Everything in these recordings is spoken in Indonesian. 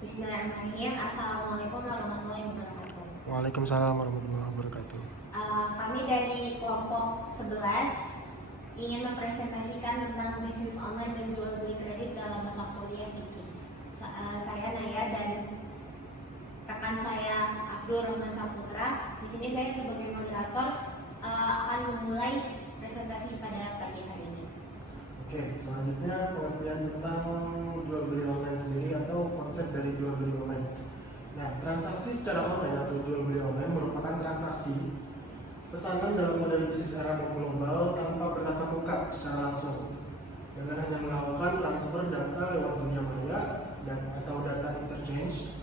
Bismillahirrahmanirrahim. Assalamualaikum warahmatullahi wabarakatuh. Waalaikumsalam warahmatullahi wabarakatuh. Kami dari kelompok 11 ingin mempresentasikan tentang bisnis online dan jual beli kredit dalam mata kuliah fikih. Saya Naya dan rekan saya Abdul Rahman Saputra. Di sini saya sebagai moderator akan memulai presentasi pada pagi hari ini. Oke, selanjutnya pengertian tentang jual beli online sendiri atau konsep dari jual beli online. Nah, transaksi secara online atau jual beli online merupakan transaksi pesanan dalam model bisnis era global tanpa bertatap muka secara langsung, dengan hanya melakukan transfer data lewat dunia maya dan atau data interchange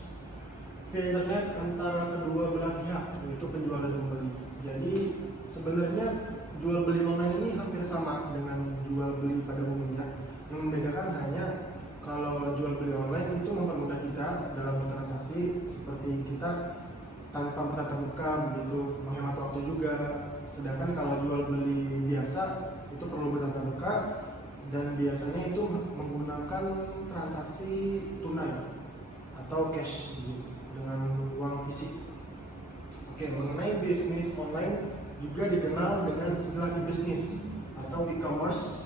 via internet antara kedua belah pihak, yaitu penjual dan pembeli. Jadi sebenarnya jual beli online ini hampir sama dengan jual beli pada umumnya. Yang membedakan hanya kalau jual beli online itu mempermudah kita dalam transaksi, seperti kita tanpa bertatap muka begitu, menghemat waktu juga. Sedangkan kalau jual beli biasa itu perlu bertatap muka dan biasanya itu menggunakan transaksi tunai atau cash gitu, dengan uang fisik. Oke, mengenai bisnis online juga dikenal dengan istilah e-business atau e-commerce.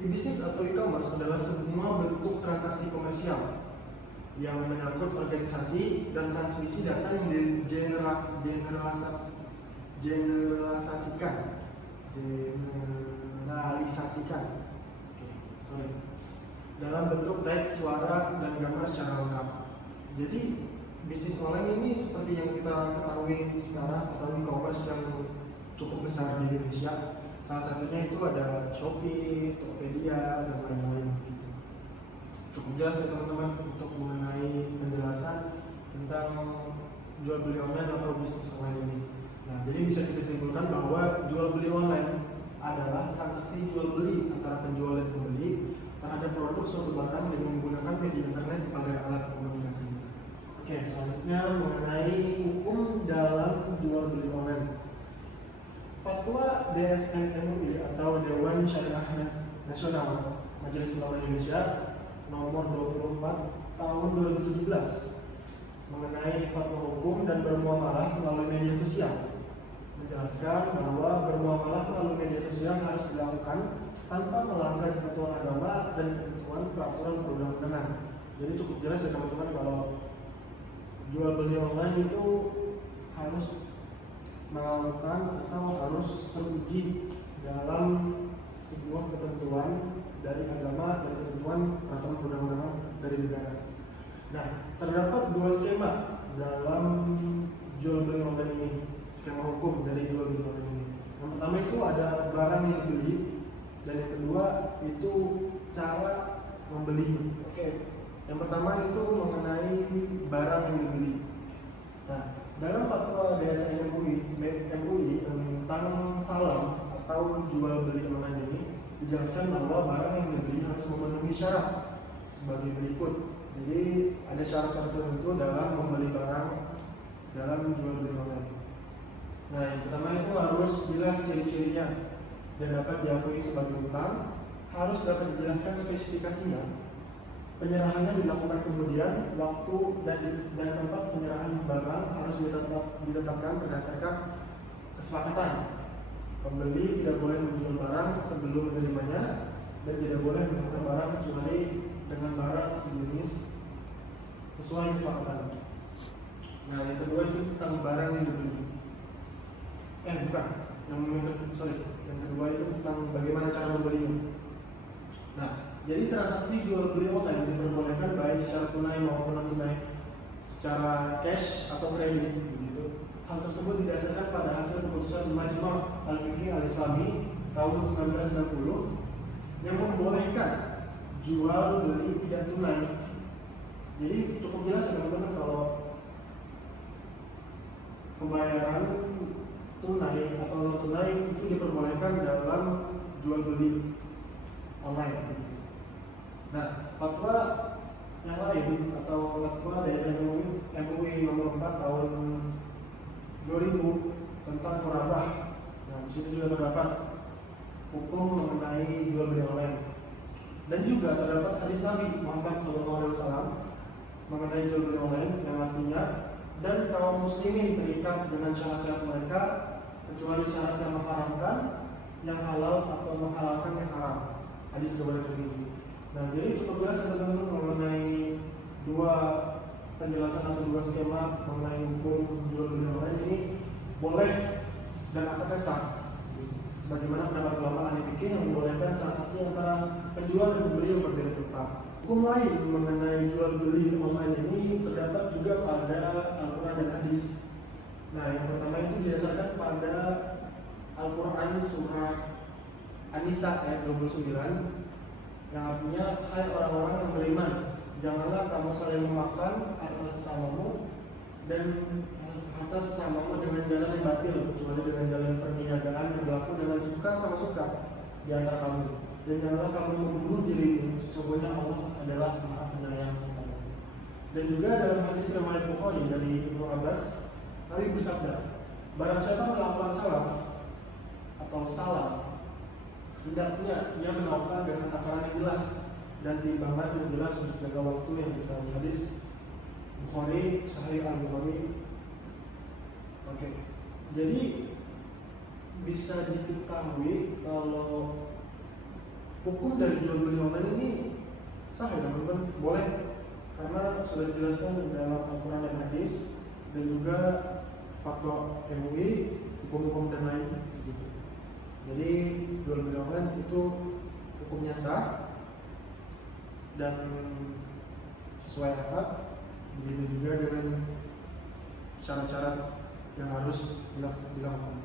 E-business atau e-commerce adalah semua bentuk transaksi komersial yang menyangkut organisasi dan transmisi data yang generalisasikan dalam bentuk teks, suara, dan gambar secara lengkap. Jadi bisnis online ini seperti yang kita ketahui sekarang atau e-commerce yang cukup besar di Indonesia. Salah satunya itu ada Shopee, Tokopedia, dan lain-lain gitu. Cukup jelas ya teman-teman untuk mengenai penjelasan tentang jual beli online atau bisnis online ini. Nah, jadi bisa kita simpulkan bahwa jual beli online adalah transaksi jual beli antara penjual dan pembeli terhadap produk suatu barang dengan menggunakan media internet sebagai alat komunikasi. Oke, selanjutnya mengenai hukum dalam jual beli online. Fatwa DSN MUI atau Dewan Syariah Nasional Majelis Ulama Indonesia nomor 24 tahun 2017 mengenai fatwa hukum dan bermuamalah melalui media sosial menjelaskan bahwa bermuamalah melalui media sosial harus dilakukan tanpa melanggar ketentuan agama dan ketentuan peraturan perundang-undangan. Jadi cukup jelas ya teman-teman, kalau jual beli online itu harus melakukan atau harus teruji dalam sebuah ketentuan dari agama dan ketentuan peraturan perundang-undangan dari negara. Nah, terdapat dua skema dalam jual beli online ini, skema hukum dari jual beli online ini. Yang pertama itu ada barang yang dibeli, dan yang kedua itu cara membelinya. Oke, yang pertama itu mengenai barang yang dibeli. Nah, dalam fatwa DSN MUI tentang salam atau jual beli online ini dijelaskan bahwa barang yang dibeli harus memenuhi syarat sebagai berikut. Jadi ada syarat-syarat tertentu dalam membeli barang dalam jual beli online. Nah, yang pertama itu harus jelas ciri-cirinya dan dapat diakui sebagai utang, harus dapat dijelaskan spesifikasinya. Penyerahannya dilakukan kemudian, waktu dan tempat penyerahan barang harus ditetapkan berdasarkan kesepakatan. Pembeli tidak boleh menjual barang sebelum menerimanya dan tidak boleh menukar barang kecuali dengan barang sejenis sesuai kesepakatan. Nah, yang kedua itu tentang barang yang dibeli. Yang kedua itu tentang bagaimana cara membelinya. Nah, jadi transaksi jual beli online diperbolehkan baik secara tunai maupun non tunai, secara cash atau kredit begitu. Hal tersebut didasarkan pada hasil keputusan Majma' Al-Fiqh Al-Islami tahun 1990 yang membolehkan jual beli tidak tunai. Jadi cukup jelas ya teman-teman, kalau pembayaran tunai atau non tunai itu diperbolehkan dalam jual beli online. Nah, fatwa yang lain atau fatwa dari MUI nomor 4 tahun 2000 tentang murabah. Nah, di situ juga terdapat hukum mengenai jual beli online. Dan juga terdapat hadis Nabi Muhammad SAW mengenai jual beli online, yang artinya dan kaum muslimin terikat dengan syarat-syarat mereka kecuali syarat yang mengharamkan yang halal atau menghalalkan yang haram. Hadis riwayat Tirmizi. Nah, jadi cukup jelas teman-teman mengenai dua penjelasan atau dua skema mengenai hukum jual beli online ini boleh dan akadnya sah. Sebagaimana pendapat ulama ahli fikih yang membolehkan transaksi antara penjual dan pembeli yang berbeda tempat. Hukum lain mengenai jual beli online ini terdapat juga pada Al-Quran dan hadis. Nah, yang pertama itu didasarkan pada Al-Quran surah An-Nisa ayat 29 yang artinya, hai orang-orang yang beriman, janganlah kamu saling memakan harta sesamamu dan harta sesamamu dengan jalan yang batil, kecuali dengan jalan perniagaan yang berlaku dengan suka sama suka di antara kamu. Dan janganlah kamu membunuh dirimu, sesungguhnya Allah adalah Maha Penyayang. Dan juga dalam hadis riwayat Bukhari dari Ibnu Abbas, Nabi bersabda, barang siapa melakukan salaf atau salah, hendaknya ia melakukan dengan takaran yang jelas dan timbangan yang jelas untuk jaga waktu yang kita hadis Bukhari, Sahih Al-Bukhari. Oke, jadi bisa diketahui kalau hukum dari jual beli online ini sah ya teman-teman, boleh karena sudah dijelaskan dalam Al-Quran dan hadis dan juga fatwa MUI, hukum-hukum dan lain gitu. Jadi jual beli online itu hukumnya sah dan sesuai akad, begitu juga dengan syarat-syarat yang harus dilakukan.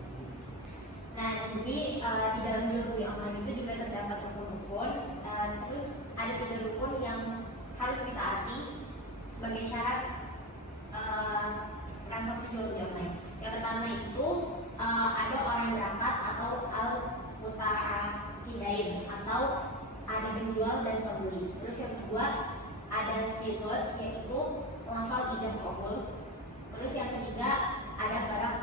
Nah, jadi di dalam jual beli online itu juga terdapat rukun-rukun, terus ada 3 rukun yang harus kita taati sebagai syarat transaksi jual beli online. Yang pertama itu ada orang berangkat atau al-muta'aqidain atau ada penjual dan pembeli. Terus yang kedua ada sigot, yaitu lafal ijab qabul. Terus yang ketiga ada barang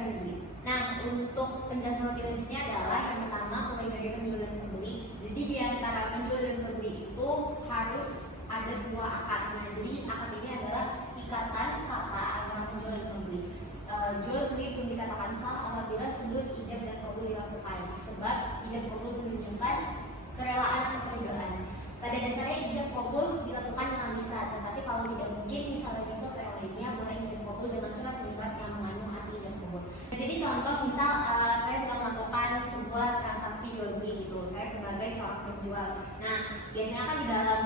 yang dibeli. Nah, untuk penjelasan lebih lanjutnya adalah yang pertama mulai dari penjual dan pembeli. Jadi di antara penjual dan pembeli itu harus ada sebuah akad. Nah, jadi akad ini adalah ikatan kata antara penjual dan pembeli. Jual beli pun dikatakan sah apabila sebelum ijab dan qabul dilakukan. Sebab ijab qabul menunjukkan kerelaan atau keridhaan. Pada dasarnya ijab qabul dilakukan dengan lisan, tetapi kalau tidak mungkin misalnya besok atau yang lainnya boleh ijab qabul dengan surat kalimat yang mengandung arti ijab qabul. Jadi contoh misal saya sedang melakukan sebuah transaksi jual beli gitu, saya sebagai seorang penjual. Nah, biasanya kan di dalam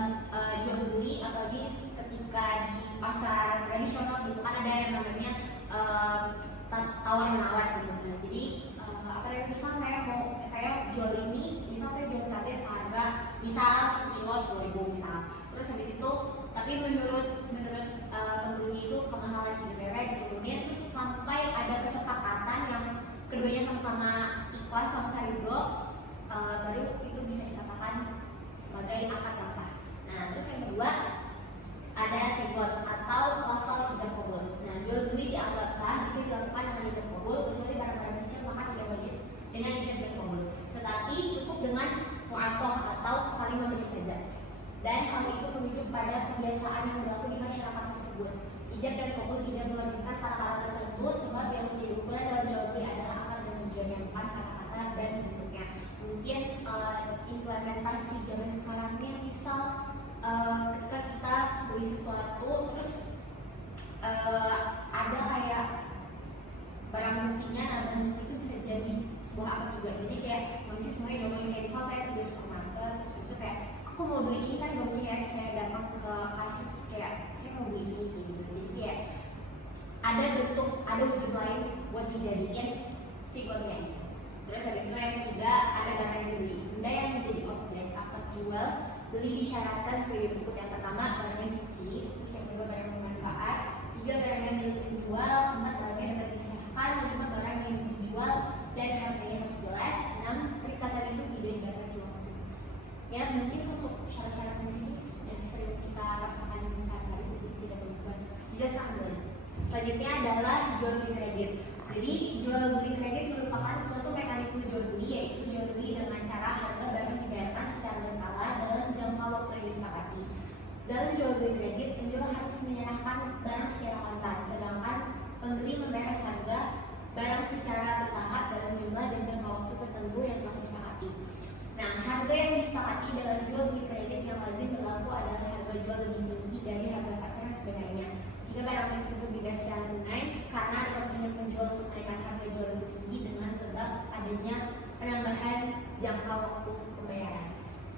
jual beli, apalagi ketika di pasar tradisional gitu kan ada yang namanya tawar menawar gitu. Nah, jadi misal saya jual ini, misal saya jual cabai seharga misal sekilo 10.000 misal. Terus habis itu, tapi menurut pembeli itu kemahalan gitu ya, diturunin terus sampai ada kesepakatan yang keduanya sama-sama ikhlas, sama-sama ridho, baru itu bisa dikatakan sebagai akad yang sah. Nah, terus yang kedua ada segot atau lafal ijab qabul. Nah, jual beli dianggap sah jika dilakukan dengan ijab qabul, kecuali barang-barang kecil maka tidak wajib dengan ijab dan qabul. Tetapi cukup dengan mu'atoh atau saling memberi saja. Dan hal itu menunjuk pada kebiasaan yang berlaku di masyarakat tersebut. Ijab dan qabul tidak mewajibkan kata-kata tertentu, sebab yang menjadi ukuran dalam jual beli adalah akad dan tujuannya, bukan kata-kata dan bentuknya. Mungkin implementasi zaman sekarang ini misal ketika kita beli sesuatu terus ada kayak barang buktinya, nah barang bukti itu bisa jadi sebuah akad juga. Jadi kayak masih semuanya ngomongin kayak misal saya pergi supermarket terus kayak aku mau beli ini kan gak mungkin ya saya datang ke kasir terus kayak saya mau beli ini gitu. Jadi kayak ada bentuk, ada wujud lain buat dijadiin sigotnya ini. Terus habis itu yang ketiga ada barang yang dibeli. Benda yang menjadi objek akad jual beli disyaratkan sebagai berikut. Yang pertama barangnya suci, terus yang kedua barang bermanfaat, 3 barang yang milik penjual, 4 barangnya dapat disahkan, 5 barang yang dijual dan harganya harus jelas, 6 perikatan itu tidak dibatasi waktu. Ya, mungkin untuk syarat-syarat di sini sudah sering kita rasakan sehari-hari, jadi tidak perlu dijelaskan dulu aja. Selanjutnya adalah jual beli kredit. Jadi jual beli kredit merupakan suatu mekanisme jual beli, yaitu jual beli dengan cara harga barang dibayarkan secara berkala dalam jangka waktu yang disepakati. Dalam jual beli kredit, penjual harus menyerahkan barang secara kontan, sedangkan pembeli membayar harga barang secara bertahap dalam jumlah dan jangka waktu tertentu yang telah disepakati. Nah, harga yang disepakati dalam jual beli kredit yang lazim berlaku adalah harga jual lebih tinggi dari harga pasar yang sebenarnya. Jika barang tersebut dibayar secara tunai, karena ada kepentingan penjual untuk menaikkan harga jual lebih tinggi dengan sebab adanya penambahan jangka waktu pembayaran,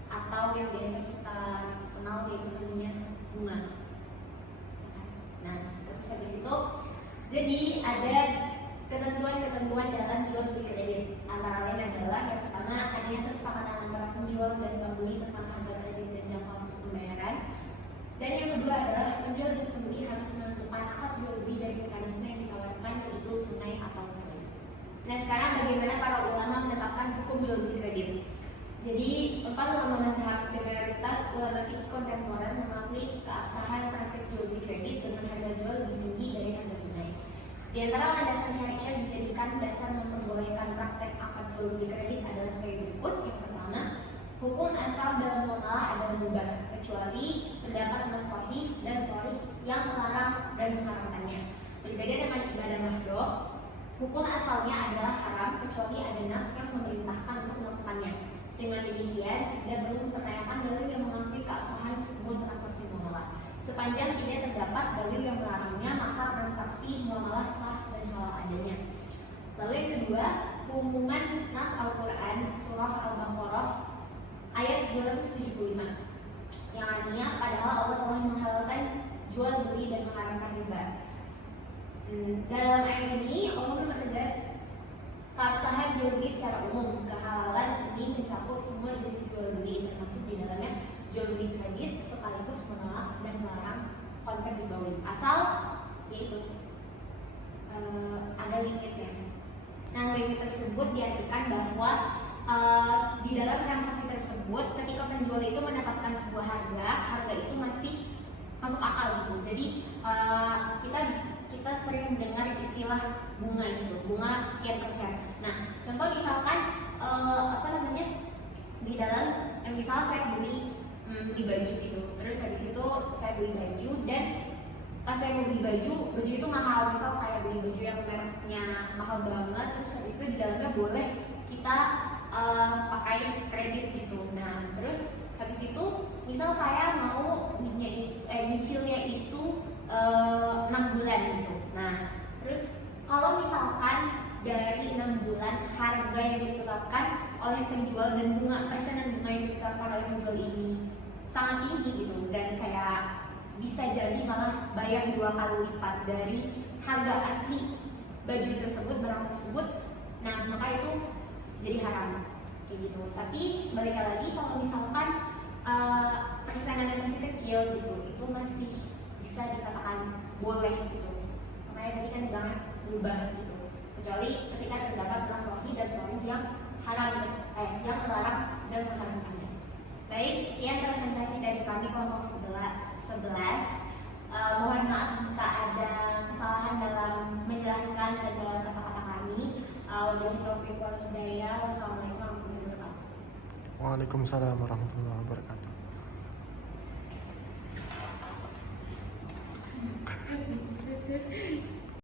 atau yang biasa kita kenal yaitu namanya bunga. Nah, terus habis itu, jadi ada ketentuan-ketentuan dalam jual beli kredit. Antara lain adalah yang pertama, adanya kesepakatan antara penjual dan pembeli tentang harga kredit dan jangka waktu pembayaran. Dan yang kedua adalah penjual dan pembeli harus menentukan akad jual beli dan mekanisme yang ditawarkan, yaitu tunai atau kredit. Nah, sekarang bagaimana para ulama menetapkan hukum jual beli kredit? Jadi, 4 ulama mazhab dan mayoritas ulama fikih kontemporer mengakui keabsahan praktek jual beli kredit dengan harga jual lebih tinggi dari harga tunai. Di antara landasan syariah yang dijadikan dasar memperbolehkan praktek akad jual beli kredit adalah sebagai berikut. Yang pertama, hukum asal dalam muamalah adalah mubah, kecuali pendapat Naswahi dan Shorih yang melarang dan mengharamkannya. Berbeda dengan ibadah mahdoh, hukum asalnya adalah haram kecuali ada nas yang memerintahkan untuk melakukannya. Dengan demikian, tidak perlu mempertanyakan dalil yang mengakui keabsahan sebuah transaksi muamalah. Sepanjang tidak terdapat dalil yang melarangnya, maka transaksi muamalah sah dan halal adanya. Lalu yang kedua, pengumuman nas Al-Quran surah Al-Baqarah ayat 275, yang artinya padahal Allah telah menghalalkan jual beli dan mengharamkan riba. Dalam ayat ini Allah mempertegas keabsahan jual beli secara umum. Kehalalan ini mencakup semua jenis jual beli, termasuk di dalamnya jual beli kredit, sekaligus menolak dan melarang konsep ribawi, asal yaitu ada limitnya. Nah, limit tersebut diartikan bahwa di dalam transaksi tersebut, ketika penjual itu mendapatkan sebuah harga itu masih masuk akal gitu. Jadi kita sering dengar istilah bunga gitu, bunga sekian persen. Nah, contoh misalkan di dalam misal saya beli baju gitu, terus habis itu saya beli baju dan pas saya mau beli baju itu mahal, misal kayak beli baju yang mereknya mahal banget, terus habis itu di dalamnya boleh kita pakai kredit gitu. Nah, terus habis itu misal saya mau nyicilnya itu 6 bulan gitu. Nah, terus kalau misalkan dari 6 bulan harga yang ditetapkan oleh penjual dan persenan bunga yang ditetapkan oleh penjual ini sangat tinggi gitu, dan kayak bisa jadi malah bayar 2 kali lipat dari harga asli baju tersebut, barang tersebut. Nah, maka itu jadi haram kayak gitu. Tapi sebaliknya lagi, kalau misalkan persenannya masih kecil gitu, itu masih bisa dikatakan boleh gitu. Makanya tadi kan bilang mubah gitu, kecuali ketika terdapat Naswahi dan Shorih yang yang melarang dan mengharamkannya. Baik, sekian presentasi dari kami kelompok 11. Mohon maaf jika ada kesalahan dalam menjelaskan dan dalam kata-kata kami. Wabillahi taufiq wal hidayah. Wassalamualaikum warahmatullahi wabarakatuh. Waalaikumsalam warahmatullahi wabarakatuh.